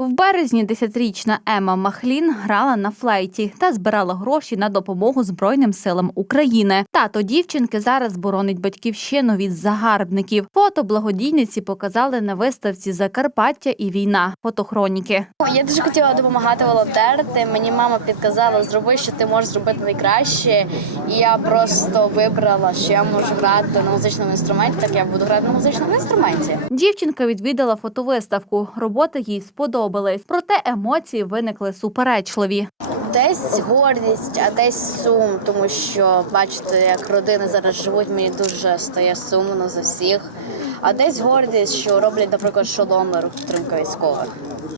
В березні 10-річна Ема Махлін грала на флейті та збирала гроші на допомогу Збройним силам України. Тато дівчинки зараз боронить батьківщину від загарбників. Фото благодійниці показали на виставці Закарпаття і війна. Фотохроніки. Я дуже хотіла допомагати волонтерити. Мені мама підказала, зроби, що ти можеш зробити найкраще. І я просто вибрала, що я можу грати на музичному інструменті, так я буду грати на музичному інструменті. Дівчинка відвідала фотовиставку. Роботи їй сподобались. Проте емоції виникли суперечливі. Десь гордість, а десь сум, тому що бачите, як родини зараз живуть, мені дуже стає сумно за всіх. А десь гордість, що роблять, наприклад, шоломи підтримка військових.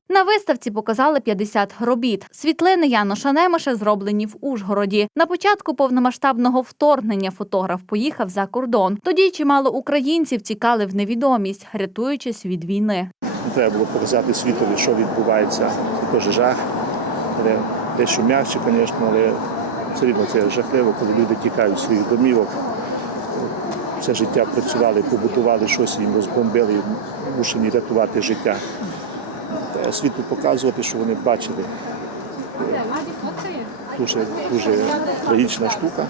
На виставці показали 50 робіт. Світлини Яноша Немиша зроблені в Ужгороді. На початку повномасштабного вторгнення фотограф поїхав за кордон. Тоді чимало українців тікали в невідомість, рятуючись від війни. Треба було показати світові, що відбувається. Це теж жах. Дещо м'якше, звісно, але все рівно це жахливо, коли люди тікають з своїх домівок. Все життя працювали, побудували щось, їм розбомбили, мушені рятувати життя. Світу показувати, що вони бачили. Дуже, дуже трагічна штука.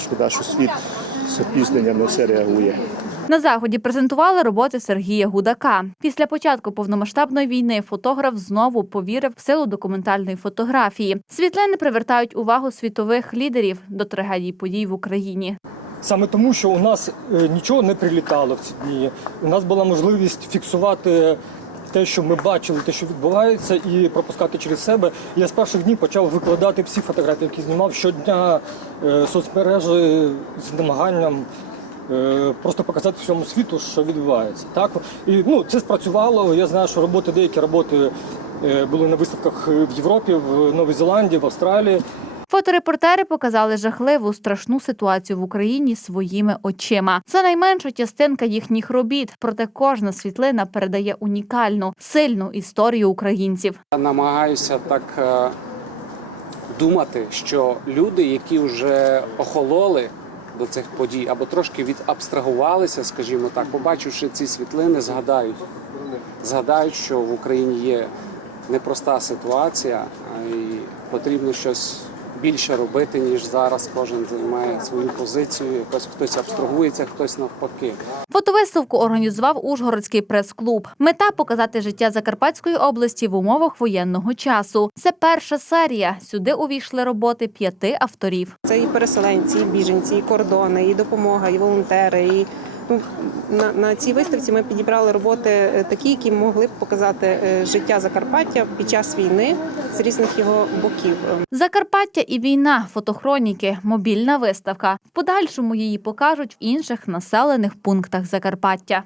Шкода, що світ з запізненням на все реагує. На заході презентували роботи Сергія Гудака. Після початку повномасштабної війни фотограф знову повірив в силу документальної фотографії. Світлини привертають увагу світових лідерів до трагедій подій в Україні. Саме тому, що у нас е, нічого не прилітало в ці дні. У нас була можливість фіксувати те, що ми бачили, те, що відбувається, і пропускати через себе. Я з перших днів почав викладати всі фотографії, які знімав щодня е, соцмережі з намаганням. Е, Просто показати всьому світу, що відбувається. Так і ну це спрацювало. Я знаю, що роботи, деякі роботи е, були на виставках в Європі, в Новій Зеландії, в Австралії. Фоторепортери показали жахливу страшну ситуацію в Україні своїми очима. Це найменша частинка їхніх робіт, проте кожна світлина передає унікальну, сильну історію українців. Я намагаюся так е, думати, що люди, які вже охололи до цих подій або трошки відабстрагувалися, скажімо так, побачивши ці світлини, згадають, згадають, що в Україні є непроста ситуація, і потрібно щось більше робити, ніж зараз. Кожен займає свою позицію. Якось хтось абстрагується, хтось навпаки. Фотовиставку організував Ужгородський прес-клуб. Мета показати життя Закарпатської області в умовах воєнного часу. Це перша серія. Сюди увійшли роботи п'яти авторів. Це і переселенці, і біженці, і кордони, і допомога, і волонтери. І ну, на, на цій виставці ми підібрали роботи е, такі, які могли б показати е, життя Закарпаття під час війни з різних його боків. Закарпаття і війна, фотохроніки, мобільна виставка. В подальшому її покажуть в інших населених пунктах Закарпаття.